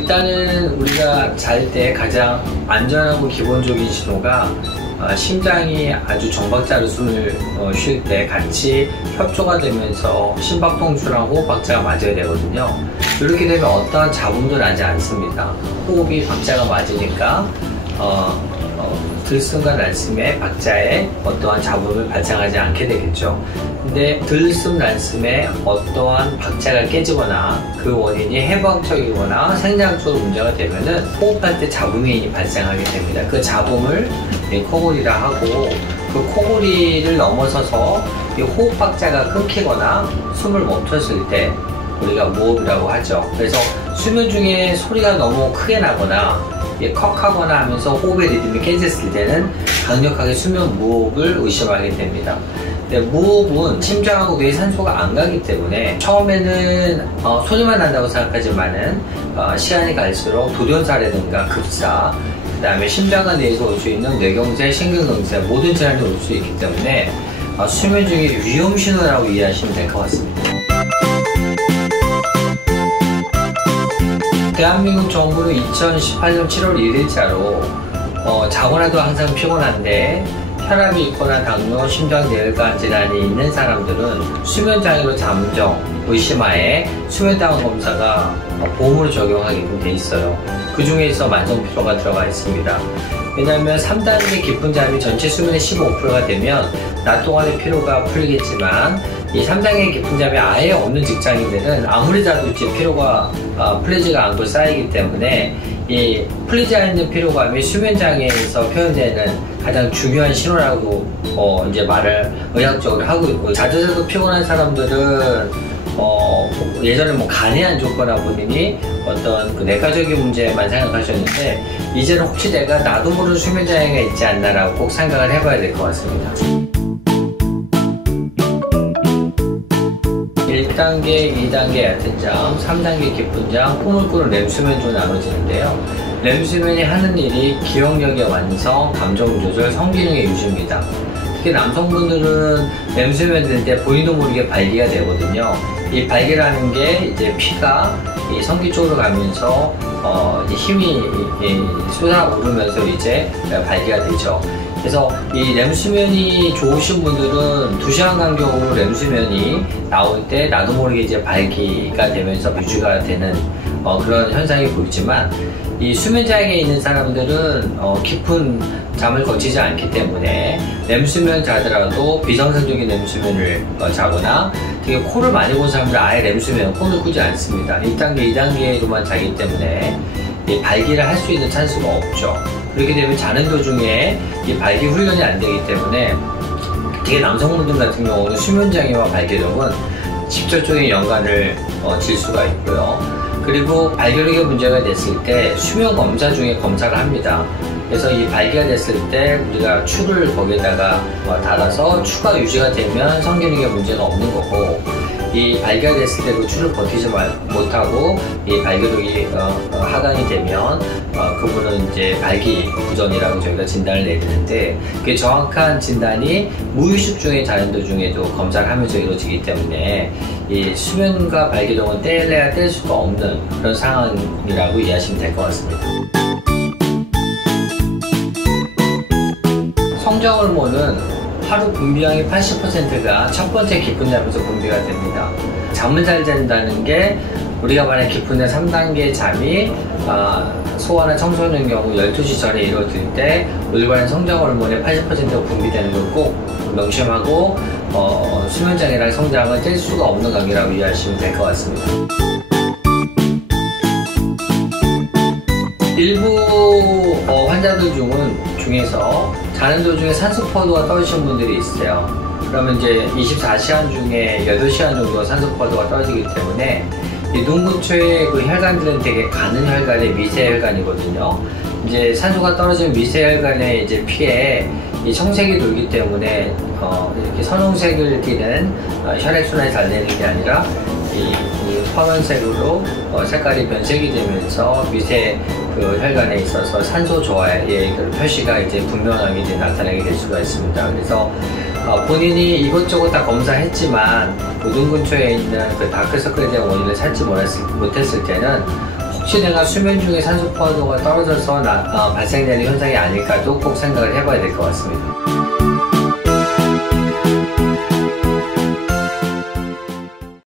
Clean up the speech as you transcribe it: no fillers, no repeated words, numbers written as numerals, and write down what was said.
일단은 우리가 잘 때 가장 안전하고 기본적인 신호가 심장이 아주 정박자로 숨을 쉴 때 같이 협조가 되면서 심박동수랑 호흡박자가 맞아야 되거든요. 이렇게 되면 어떠한 잡음도 나지 않습니다. 호흡이 박자가 맞으니까 들숨과 날숨의 박자에 어떠한 잡음을 발생하지 않게 되겠죠. 근데 들숨 날숨에 어떠한 박자가 깨지거나 그 원인이 해부학적이거나 생리학적으로 문제가 되면은 호흡할 때 잡음이 발생하게 됩니다. 그 잡음을 코골이라 하고, 그 코골이를 넘어서서 이 호흡 박자가 끊기거나 숨을 멈췄을 때 우리가 무호흡이라고 하죠. 그래서 수면 중에 소리가 너무 크게 나거나 컥하거나 하면서 호흡의 리듬이 깨졌을 때는 강력하게 수면 무호흡을 의심하게 됩니다. 무호흡은 심장하고 뇌에 산소가 안 가기 때문에 처음에는 소리만 난다고 생각하지만은 시간이 갈수록 돌연사라든가 급사, 그 다음에 심장과 뇌에서 올 수 있는 뇌경색, 신경경색 모든 질환이 올 수 있기 때문에 수면 중에 위험 신호라고 이해하시면 될 것 같습니다. 대한민국 정부는 2018년 7월 1일자로 자거나도 항상 피곤한데 혈압이 있거나 당뇨, 심장 뇌혈관 질환이 있는 사람들은 수면장애로 잠정 의심하에 수면다운 검사가 보험으로 적용하게끔 돼 있어요. 그 중에서 만성피로가 들어가 있습니다. 왜냐하면 3단계 깊은 잠이 전체 수면의 15%가 되면 낮 동안의 피로가 풀리겠지만 이 3단계 깊은 잠이 아예 없는 직장인들은 아무리 자도 이제 피로가 풀리지가 않고 쌓이기 때문에 이 풀리지 않는 피로감이 수면장애에서 표현되는 가장 중요한 신호라고 이제 말을 의학적으로 하고 있고, 자주 피곤한 사람들은 예전에 간이 안 좋거나 본인이 어떤 그 내과적인 문제만 생각하셨는데 이제는 혹시 내가 나도 모르는 수면장애가 있지 않나라고 꼭 생각을 해봐야 될 것 같습니다. 1단계, 2단계 얕은 잠, 3단계 깊은 잠, 꿈을 꾸는 렘수면으로 나눠지는데요. 렘수면이 하는 일이 기억력의 완성, 감정 조절, 성기능의 유지입니다. 특히 남성분들은 렘수면 될 때 본인도 모르게 발기가 되거든요. 이 발기라는 게 이제 피가 이 성기 쪽으로 가면서 힘이 솟아오르면서 이제 발기가 되죠. 그래서 이 렘수면이 좋으신 분들은 2시간 간격으로 렘수면이 나올 때 나도 모르게 이제 발기가 되면서 유지가 되는 그런 현상이 보이지만, 이 수면장애에 있는 사람들은 깊은 잠을 거치지 않기 때문에 렘수면 자더라도 비정상적인 렘수면을 자거나 되게 코를 많이 본 사람들은 아예 렘수면 코를 꾸지 않습니다. 1단계, 2단계로만 자기 때문에 이 발기를 할 수 있는 찬스가 없죠. 그렇게 되면 자는 도중에 이 발기 훈련이 안 되기 때문에 되게 남성분들 같은 경우는 수면장애와 발기력은 직접적인 연관을 질 수가 있고요. 그리고 발기력에 문제가 됐을 때 수면 검사 중에 검사를 합니다. 그래서 이 발기가 됐을 때 우리가 추를 거기에다가 달아서 추가 유지가 되면 성기능에 문제가 없는 거고, 이 발기가 됐을 때도 추를 버티지 못하고 이 발기력이 하강이 되면 그분은 이제 발기 부전이라고 저희가 진단을 내리는데, 그 정확한 진단이 무의식 중에 자는 도중에도 검사를 하면서 이루어지기 때문에 이 수면과 발기력은 뗄래야 뗄 수가 없는 그런 상황이라고 이해하시면 될 것 같습니다. 성장 호르몬은 하루 분비량의 80%가 첫 번째 깊은 잠에서 분비가 됩니다. 잠을 잘 잔다는 게 우리가 만약 깊은 잠 3단계 잠이 소아나 청소년의 경우 12시 전에 이루어질 때 일반인 성장 호르몬의 80%가 분비되는 걸 꼭 명심하고 수면장애랑 성장을 뗄 수가 없는 관계라고 이해하시면 될 것 같습니다. 일부 환자들 중에서 자는 도중에 산소 포도가 떨어지는 분들이 있어요. 그러면 이제 24시간 중에 8시간 정도 산소 포도가 떨어지기 때문에 이 눈 근처에 그 혈관들은 되게 가는 혈관의 미세혈관이거든요. 이제 산소가 떨어지는 미세혈관의 이제 피에 이 청색이 돌기 때문에 이렇게 선홍색을 띠는 혈액순환이 잘 되는 게 아니라 이 파란색으로 색깔이 변색이 되면서 미세 그 혈관에 있어서 산소 저하의 그 표시가 이제 분명하게 나타나게 될 수가 있습니다. 그래서 본인이 이것저것 다 검사했지만 그 눈 근처에 있는 그 다크서클에 대한 원인을 찾지 못했을 때는 섭취내가 수면 중에 산소 포화도가 떨어져서 발생되는 현상이 아닐까도 꼭 생각을 해봐야 될 것 같습니다.